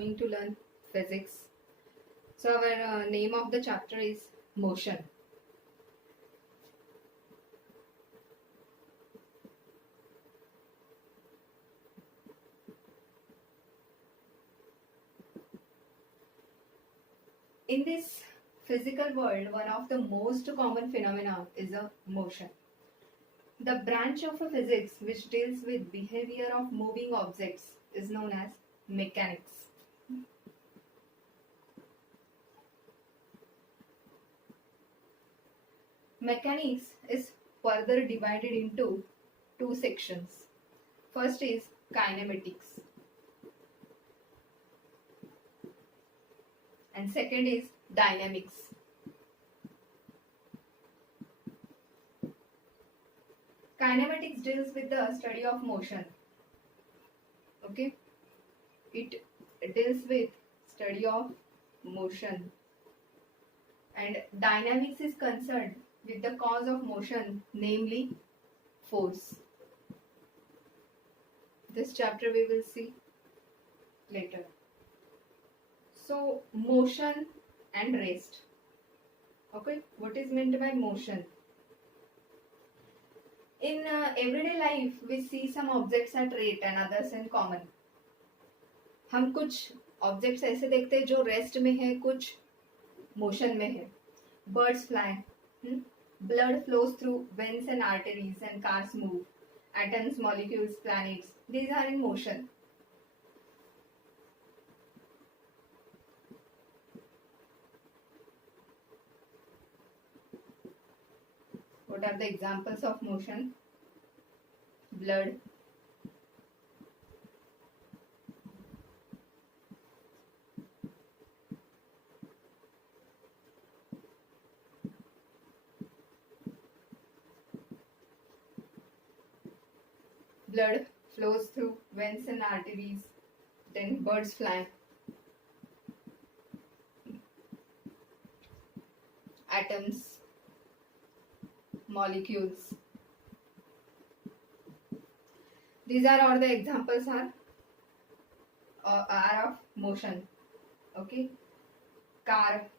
going to learn physics. So our name of the chapter is motion. In this physical world, one of the most common phenomena is a motion. The branch of a physics which deals with behavior of moving objects is known as mechanics. Mechanics is further divided into two sections. First is kinematics and second is dynamics. Kinematics deals with the study of motion. Okay, it deals with study of motion, and dynamics is concerned with the cause of motion, namely force. This chapter we will see later. So motion and rest. Okay, what is meant by motion? In everyday life we see some objects at rate and others in common. हम कुछ objects ऐसे देखते हैं जो rest में है, कुछ motion में है. Birds fly, blood flows through veins and arteries, and cars move. Atoms, molecules, planets, these are in motion. What are the examples of motion? Blood, blood flows through veins and arteries. Then birds fly. Atoms, molecules. These are all the examples are of motion. Okay. Car,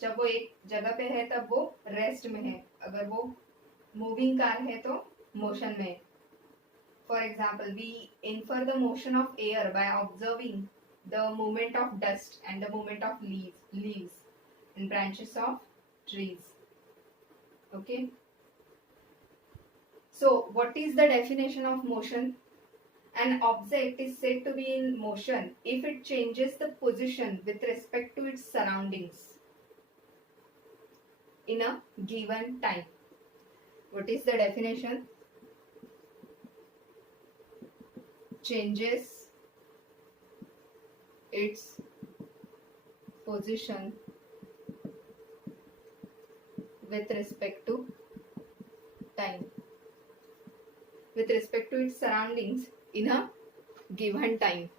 जब वो एक जगह पे है तब वो rest में है, अगर वो मूविंग कार है तो मोशन में है. For example, we infer the motion of air by observing the movement of dust and the movement of leaves and branches of trees. Okay. So, what is the definition of motion? An object is said to be in motion if it changes the position with respect to its surroundings in a given time. What is the definition? Changes its position with respect to time, with respect to its surroundings in a given time,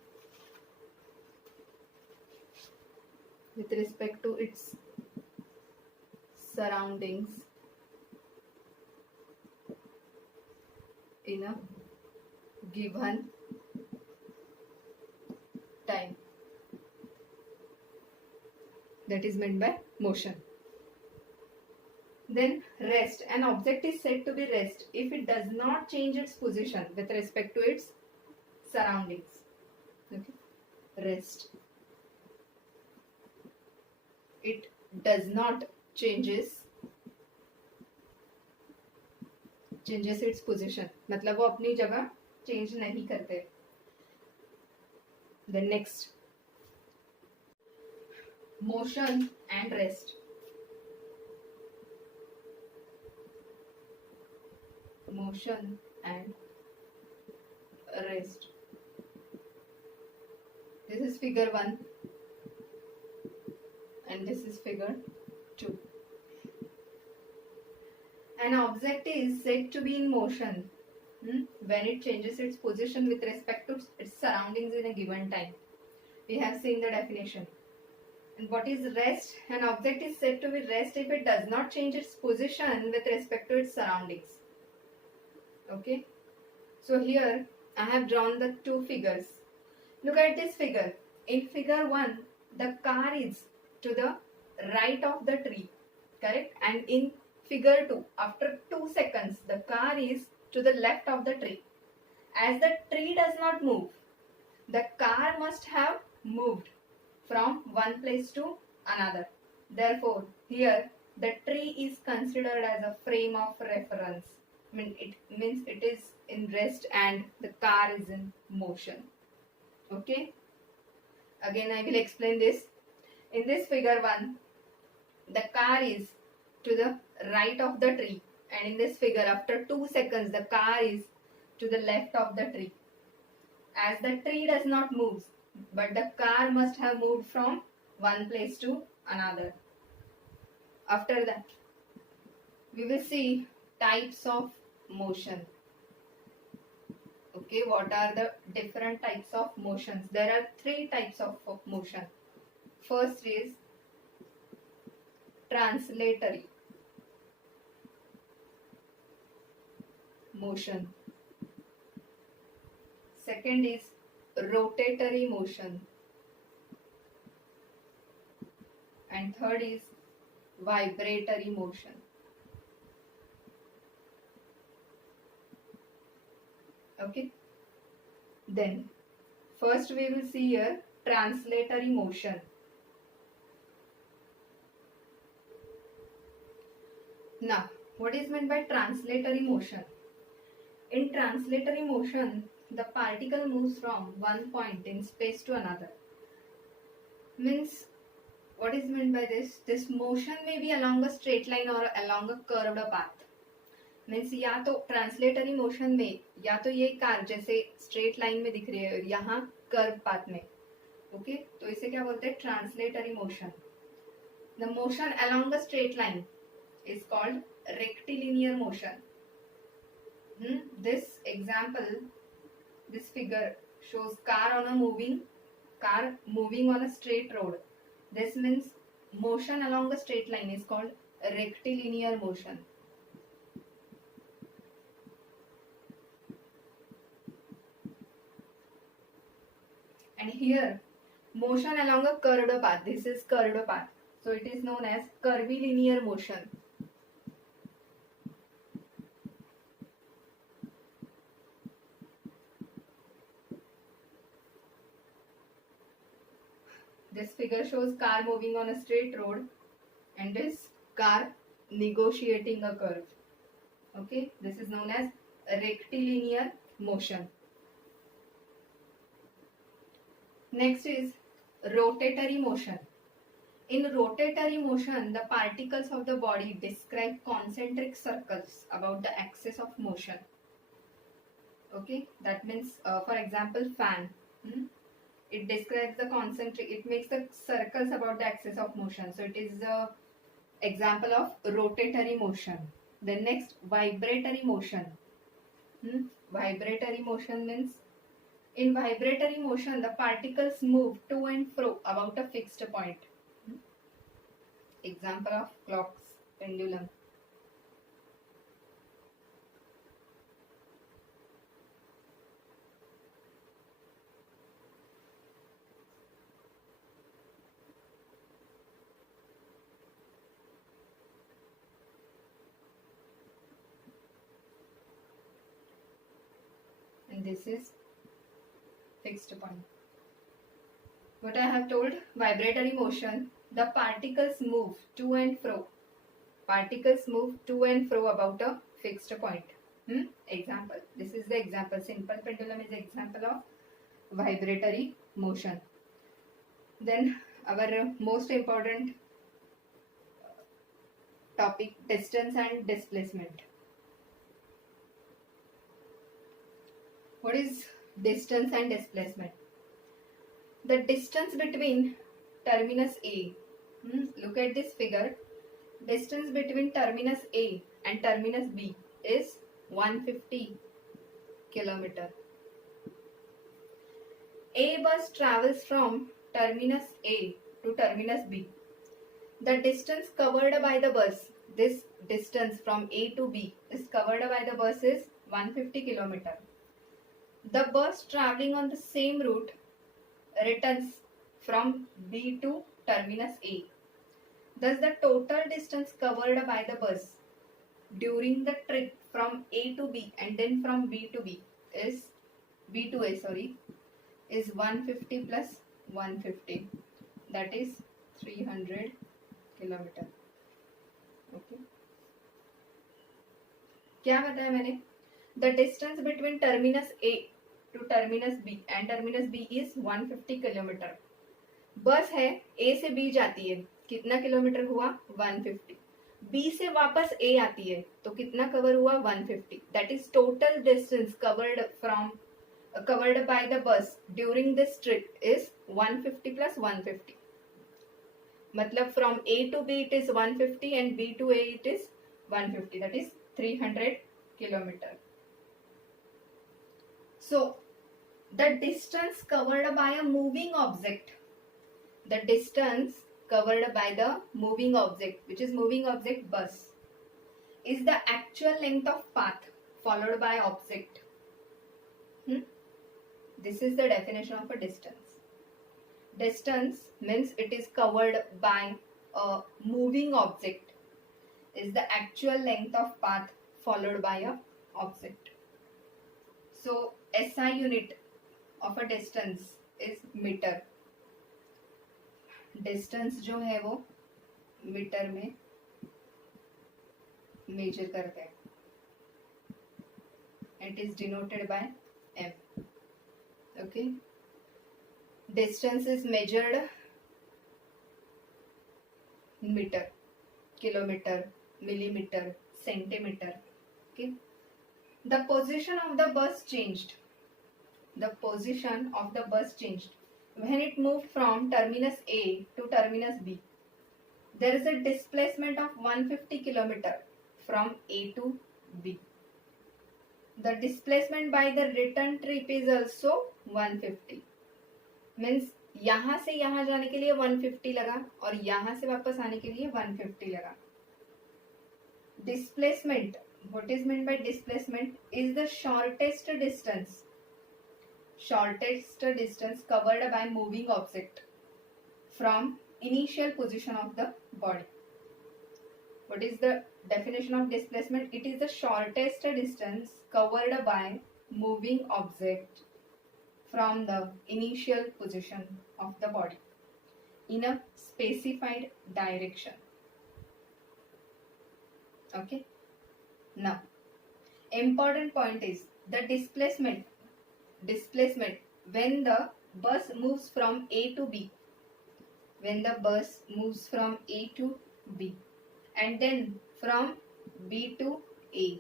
with respect to its surroundings in a given time. That is meant by motion. Then rest. An object is said to be rest if it does not change its position with respect to its surroundings. Okay. Rest. It does not changes its position. मतलब वो अपनी जगह change नहीं करते. Then next, motion and rest. Motion and rest. This is figure 1 and this is figure 2. An object is said to be in motion when it changes its position with respect to its surroundings in a given time. We have seen the definition. And what is rest? An object is said to be rest if it does not change its position with respect to its surroundings. Okay. So here I have drawn the two figures. Look at this figure. In figure 1, the car is to the right of the tree, correct? And in figure 2, after 2 seconds, the car is to the left of the tree. As the tree does not move, the car must have moved from one place to another. Therefore, here the tree is considered as a frame of reference. It means it is in rest and the car is in motion. Okay. Again, I will explain this. In this figure 1, the car is to the right of the tree, and in this figure, after 2 seconds, the car is to the left of the tree. As the tree does not move, but the car must have moved from one place to another. After that, we will see types of motion. Okay, what are the different types of motions? There are 3 types of motion. First is translatory motion. Second is rotatory motion. And third is vibratory motion. Okay. Then, first we will see here translatory motion. Now, what is meant by translatory motion? In translatory motion, the particle moves from one point in space to another. Means, what is meant by this? This motion may be along a straight line or along a curved path. Means या तो translatory motion में या तो ये car जैसे straight line में दिख रही है यहाँ कर्व पाथ में. ओके, तो इसे क्या बोलते हैं? Translatory motion. The motion along a straight line is called rectilinear motion. This example, this figure shows car moving on a straight road. This means motion along a straight line is called rectilinear motion. And here, motion along a curved path. This is curved path. So it is known as curvilinear motion. This figure shows car moving on a straight road and this car negotiating a curve. Okay, this is known as rectilinear motion. Next is rotatory motion. In rotatory motion, the particles of the body describe concentric circles about the axis of motion. Okay, that means, for example, fan. It describes the concentric, it makes the circles about the axis of motion. So it is the example of rotatory motion. Then next, vibratory motion. Vibratory motion means, in vibratory motion, the particles move to and fro about a fixed point. Example of clocks, pendulum. And this is fixed point. What I have told, vibratory motion, the particles move to and fro. Particles move to and fro about a fixed point. Example. This is the example. Simple pendulum is example of vibratory motion. Then our most important topic, distance and displacement. What is distance and displacement? The distance between terminus A, look at this figure, distance between terminus A and terminus B is 150 kilometer. A bus travels from terminus A to terminus B. The distance covered by the bus, this distance from A to B is covered by the bus is 150 kilometer. The bus traveling on the same route returns from B to terminus A. Thus, the total distance covered by the bus during the trip from A to B and then from B to B is B to A, is 150 plus 150, that is 300 kilometre. Okay, क्या बताया मैंने? The distance between terminus A to terminus B and terminus B is 150 kilometre. बस है, ए से B जाती है, कितना kilometre हुआ? 150. बी से वापस ए आती है तो कितना कवर हुआ? 150. That is total distance covered by the bus during this trip is 150 plus 150. मतलब from A to B it is 150 and B to A it is 150, that is 300 kilometer. So the distance covered by a moving object, the distance covered by the moving object, which is moving object bus, is the actual length of path followed by object. This is the definition of a distance. Distance means it is covered by a moving object, is the actual length of path followed by a object. So SI unit of a distance is meter. Distance जो है वो metre में major करते हैं. It is denoted by M. Okay, distance is measured meter, kilometer, millimeter, centimeter. Okay, the position of the bus changed. The position of the bus changed when it moved from terminus A to terminus B. There is a displacement of 150 kilometer from A to B. The displacement by the return trip is also 150. Means यहाँ से यहाँ जाने के लिए 150 लगा और यहाँ से वापस आने के लिए 150 लगा. Displacement, what is meant by displacement, is the shortest distance covered by moving object from initial position of the body. What is the definition of displacement? It is the shortest distance covered by moving object from the initial position of the body in a specified direction. Okay. Now, important point is the displacement when the bus moves from A to B. When the bus moves from A to B and then from B to A,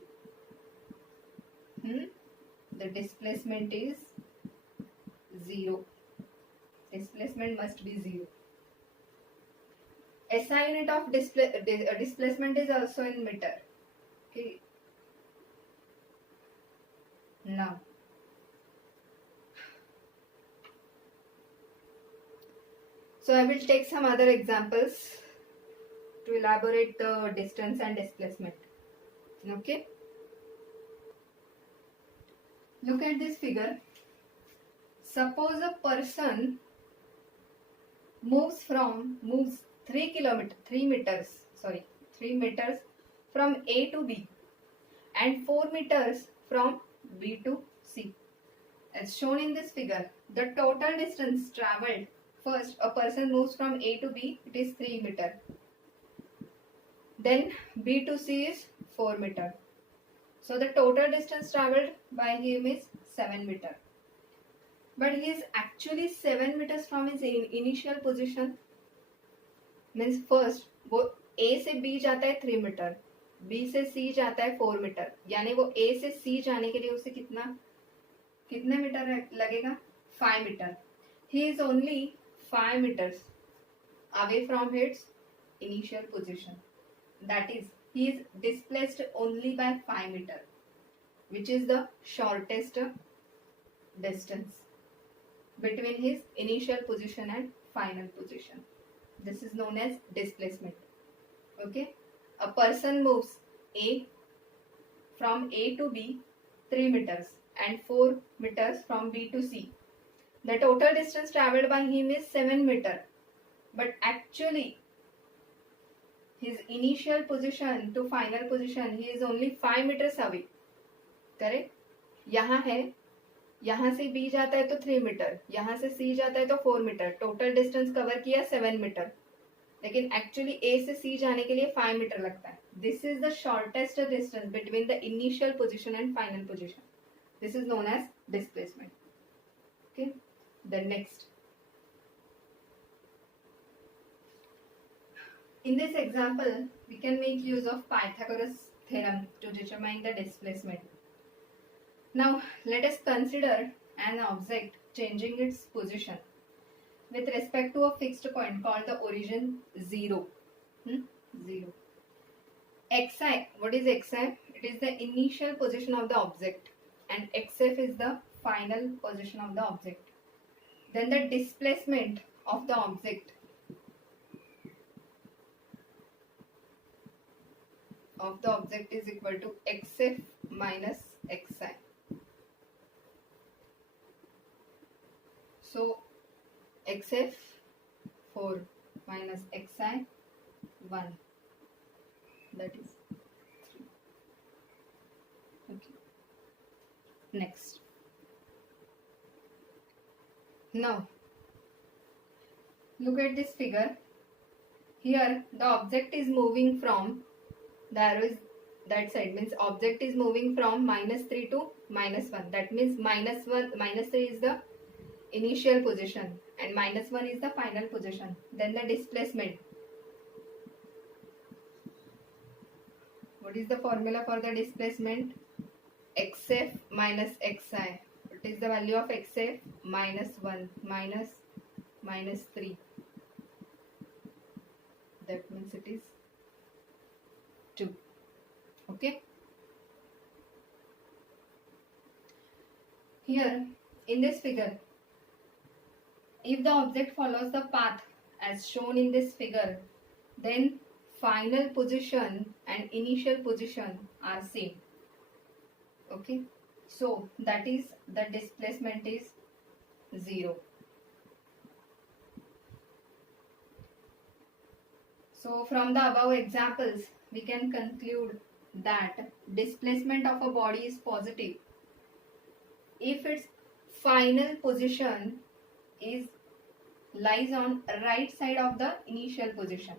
the displacement is 0. Displacement must be 0. SI unit of displacement is also in meter. Okay. Now, so I will take some other examples to elaborate the distance and displacement. Okay. Look at this figure. Suppose a person moves 3 meters from A to B and 4 meters from B to C. As shown in this figure, the total distance traveled. First, a person moves from A to B, it is 3 meters. Then B to C is 4 meters. So the total distance traveled by him is 7 meters. But he is actually 7 meters from his initial position. Means first वो A से B जाता है 3 metre, B से C जाता है 4 metre, यानी वो A से C जाने के लिए उसे कितने मीटर लगेगा? 5 metre. He is only 5 meters away from its initial position. That is, he is displaced only by 5 meters, which is the shortest distance between his initial position and final position. This is known as displacement. Okay, a person moves from A to B 3 meters and 4 meters from B to C. The total distance traveled by him is 7 meter, but actually his initial position to final position he is only 5 meters away. Correct? यहाँ है, यहाँ से B जाता है तो 3 metre, यहाँ से C जाता है तो 4 मीटर, टोटल डिस्टेंस कवर किया 7 मीटर, लेकिन एक्चुअली A से C जाने के लिए 5 मीटर लगता है. This is the shortest distance between the initial position and final position. This is known as displacement. Okay, the next. In this example, we can make use of Pythagoras theorem to determine the displacement. Now, let us consider an object changing its position with respect to a fixed point called the origin 0. 0. Xi, what is xi? It is the initial position of the object, and xf is the final position of the object. Then the displacement of the object is equal to xf minus xi. So xf 4 minus xi 1, that is 3. Okay. Next. Now look at this figure. Here the object is moving from, the arrow is that side, means object is moving from -3 to -1. That means -3 is the initial position and -1 is the final position. Then the displacement. What is the formula for the displacement? xf minus xi. What is the value of xf? -1 minus 3. That means it is 2. Okay. Here in this figure, if the object follows the path as shown in this figure, then final position and initial position are same. Okay. So that is the displacement is 0. So from the above examples, we can conclude that displacement of a body is positive if its final position lies on right side of the initial position,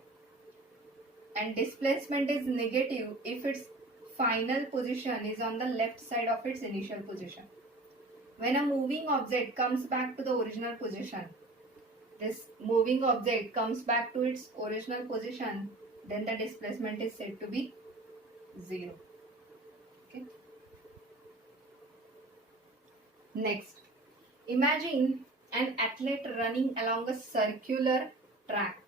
and displacement is negative if its final position is on the left side of its initial position. When a moving object comes back to the original position, this moving object comes back to its original position, then the displacement is said to be 0. Okay. Next, imagine an athlete running along a circular track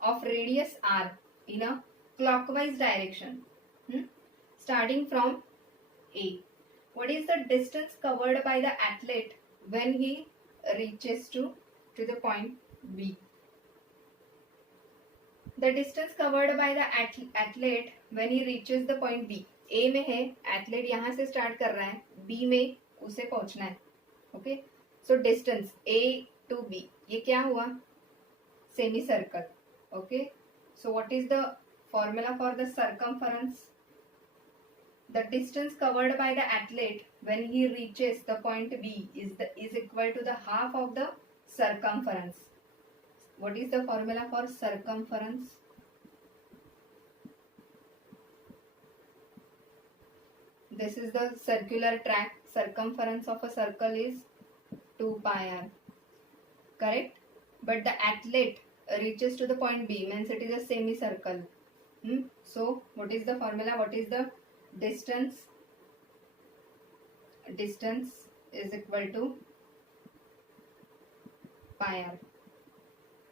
of radius r in a clockwise direction, starting from A. What is the distance covered by the athlete when he reaches to the point B? The distance covered by the athlete when he reaches the point B. A में है, athlete यहाँ से start कर रहा है, B में उसे पहुँचना है. Okay, so distance A to B, ये क्या हुआ? Semicircle. Okay, so what is the formula for the circumference? The distance covered by the athlete when he reaches the point B is equal to the half of the circumference. What is the formula for circumference? This is the circular track. Circumference of a circle is 2 pi r. Correct? But the athlete reaches to the point B, means it is a semicircle. So what is the formula? What is the distance? Distance is equal to pi r.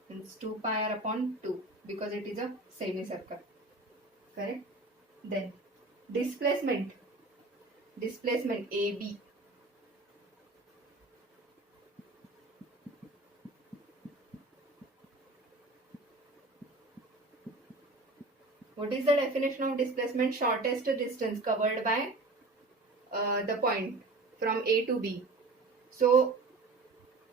Means 2 pi r upon 2, because it is a semicircle. Correct? Then displacement AB. What is the definition of displacement? Shortest distance covered by the point from A to B. So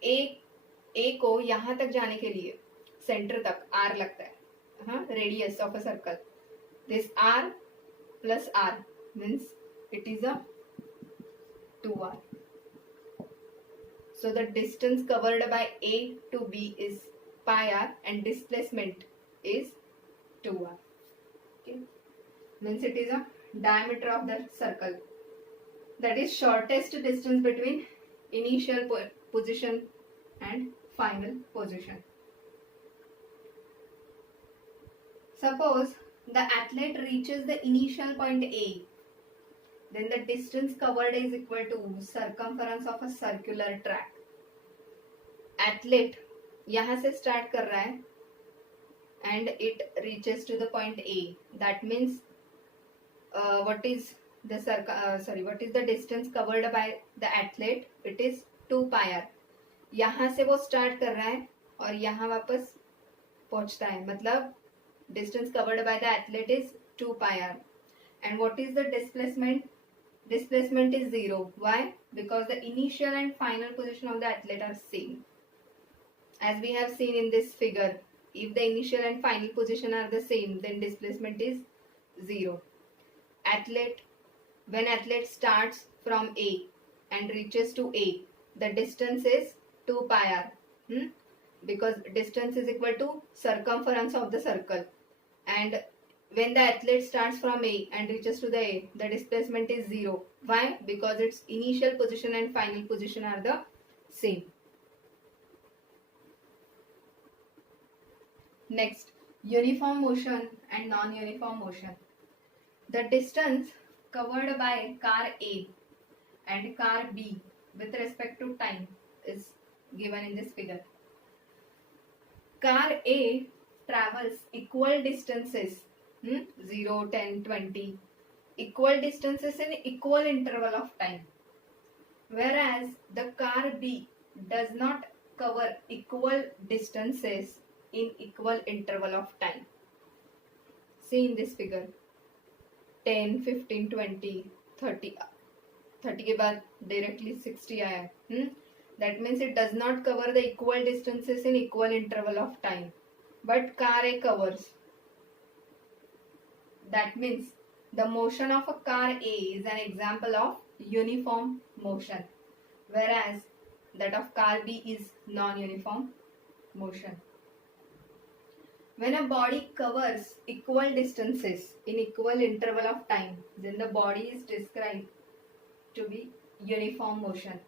ए को यहाँ तक जाने के लिए centre तक are लगता है, हाँ, radius of a circle, this R plus R means it is a 2r. So the distance covered by A to B is pi r and displacement is 2r. Okay, means it is a diameter of the circle, that is shortest distance between initial position and final position. Suppose the athlete reaches the initial point A, then the distance covered is equal to circumference of a circular track. Athlete यहाँ से start कर रहा है and it reaches to the point A. That means what is the distance covered by the athlete? It is 2 pi r. यहाँ से वो start कर रहा है और यहाँ वापस पहुँचता है, मतलब distance covered by the athlete is 2 pi r. And what is the displacement? Displacement is 0. Why? Because the initial and final position of the athlete are same. As we have seen in this figure, if the initial and final position are the same, then displacement is 0. When athlete starts from A and reaches to A, the distance is 2 pi r. Because distance is equal to circumference of the circle. And when the athlete starts from A and reaches to the A, the displacement is 0. Why? Because its initial position and final position are the same. Next, uniform motion and non-uniform motion. The distance covered by car A and car B with respect to time is given in this figure. Car A travels equal distances, 0, 10, 20, equal distances in equal interval of time, whereas the car B does not cover equal distances in equal interval of time. See in this figure, 10, 15, 20, 30, 30 के बाद directly 60 आया. That means it does not cover the equal distances in equal interval of time, but car A covers. That means the motion of a car A is an example of uniform motion, whereas that of car B is non-uniform motion. When a body covers equal distances in equal interval of time, then the body is described to be uniform motion.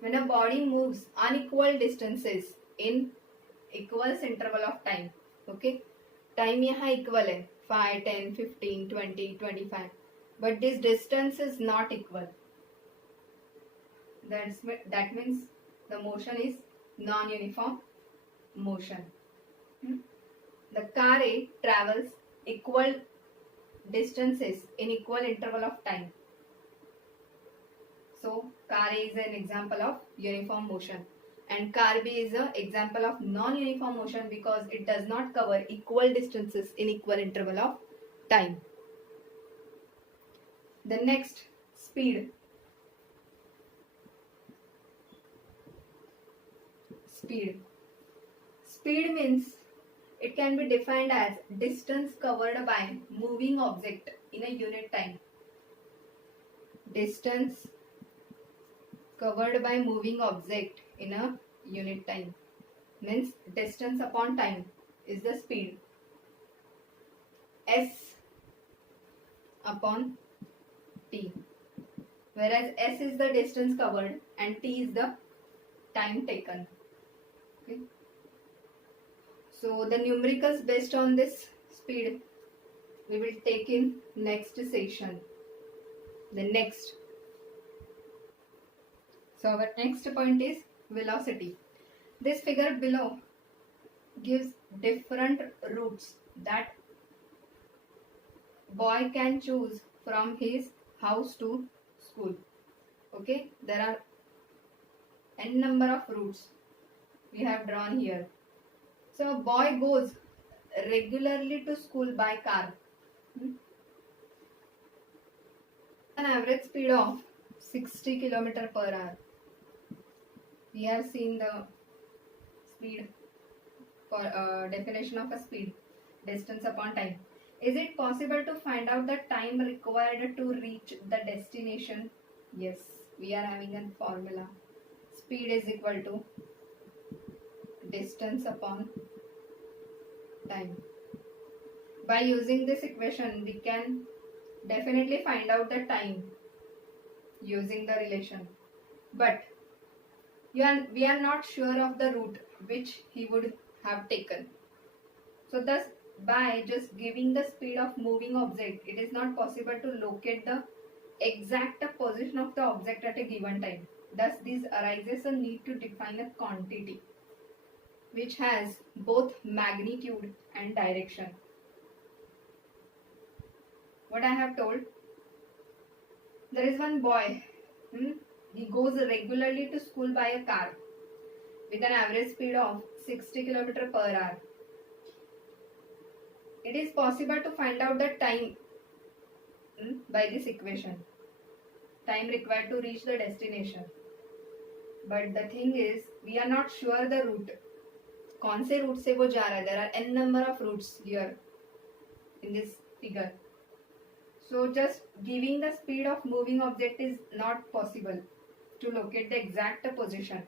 When a body moves unequal distances in equal interval of time, okay, time यहाँ equal है, 5, 10, 15, 20, 25, but this distance is not equal. That means the motion is non-uniform motion. The car A travels equal distances in equal interval of time. So car A is an example of uniform motion and car B is an example of non-uniform motion because it does not cover equal distances in equal interval of time. The next, speed. Speed means it can be defined as distance covered by moving object in a unit time. Distance covered by moving object in a unit time means distance upon time is the speed. S upon t, whereas S is the distance covered and t is the time taken. Okay. So the numericals based on this speed we will take in next session. So our next point is velocity. This figure below gives different routes that boy can choose from his house to school. Okay, there are n number of routes we have drawn here. So a boy goes regularly to school by car. An average speed of 60 km per hour. We have seen the speed for definition of a speed, distance upon time. Is it possible to find out the time required to reach the destination? Yes, we are having a formula. Speed is equal to distance upon time. By using this equation, we can definitely find out the time using the relation. But we are not sure of the route which he would have taken. So thus, by just giving the speed of moving object, it is not possible to locate the exact position of the object at a given time. Thus, this arises a need to define a quantity which has both magnitude and direction. What I have told, there is one boy. He goes regularly to school by a car with an average speed of 60 km per hour. It is possible to find out the time by this equation. Time required to reach the destination. But the thing is, we are not sure the route. कौन से route से वो जा रहा है? There are n number of routes here in this figure. So just giving the speed of moving object is not possible to locate the exact position.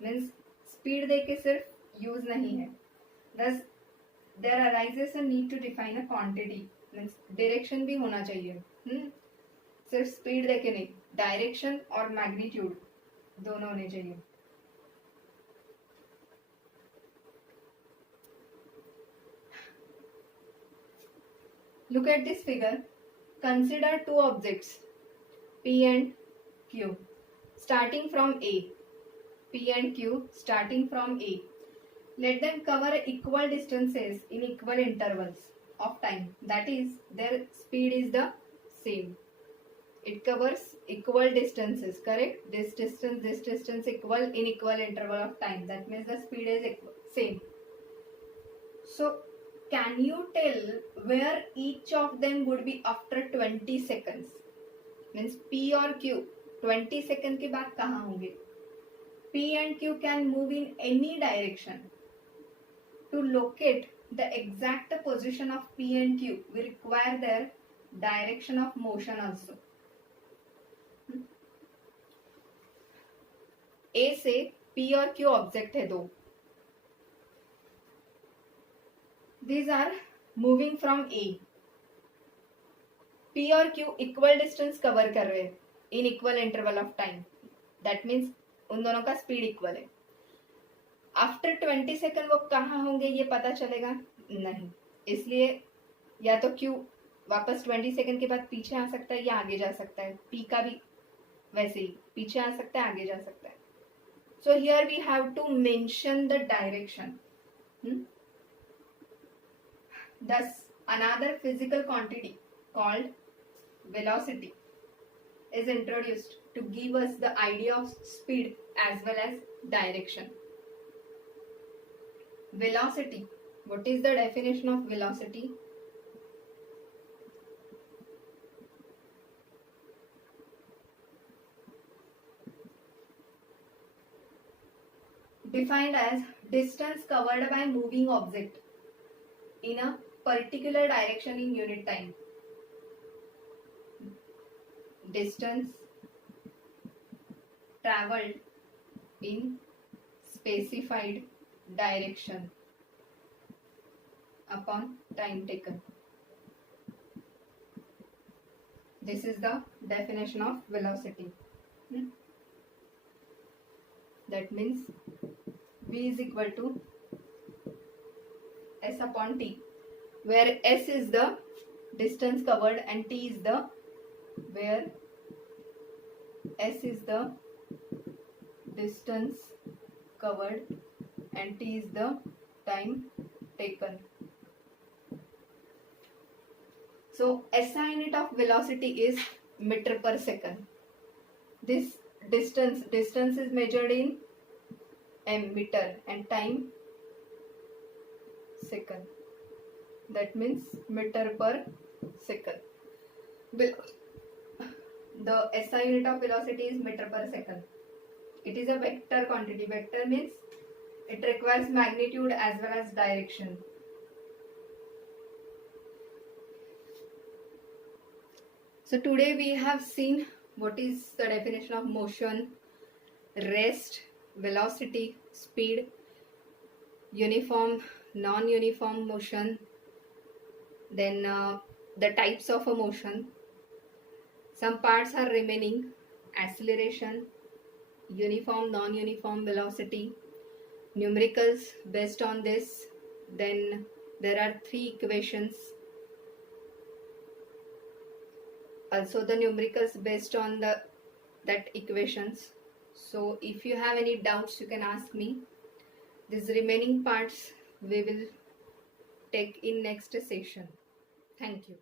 Means speed दे के सिर्फ use नहीं है. Thus there arises a need to define a quantity. Means direction भी होना चाहिए. सिर्फ speed दे के नहीं, direction और magnitude दोनों होने चाहिए. Look at this figure. Consider two objects P and Q starting from A. P and Q starting from A. Let them cover equal distances in equal intervals of time. That is, their speed is the same. It covers equal distances, correct? This distance equal in equal interval of time. That means the speed is same. So, can you tell where each of them would be after 20 seconds? Means P or Q 20 seconds के बाद कहाँ होंगे? P and Q can move in any direction. To locate the exact position of P and Q, we require their direction of motion also. A से P और Q object है दो. These are moving from A. P और Q equal distance cover कर रहे हैं in equal interval of time. That means उन दोनों का speed equal है. After 20 सेकंड वो कहाँ होंगे ये पता चलेगा नहीं. इसलिए या तो Q वापस 20 सेकंड के बाद पीछे आ सकता है या आगे जा सकता है. P का भी वैसे ही पीछे आ सकता है, आगे जा सकता है. So here we have to mention the direction. Thus, another physical quantity called velocity is introduced to give us the idea of speed as well as direction. Velocity. What is the definition of velocity? Defined as distance covered by moving object in a particular direction in unit time. Distance traveled in specified direction upon time taken. This is the definition of velocity. That means V is equal to S upon T, where S is the distance covered and T is the where S is the distance covered and T is the time taken. So SI unit of velocity is meter per second. This distance is measured in meter and time second. That means meter per second. The SI unit of velocity is meter per second. It is a vector quantity. Vector means it requires magnitude as well as direction. So today we have seen what is the definition of motion, rest, velocity, speed, uniform, non-uniform motion, then the types of a motion. Some parts are remaining: acceleration, uniform, non-uniform velocity, numericals based on this. Then there are three equations, also the numericals based on that equations. So if you have any doubts, you can ask me. These remaining parts we will take in next session. Thank you.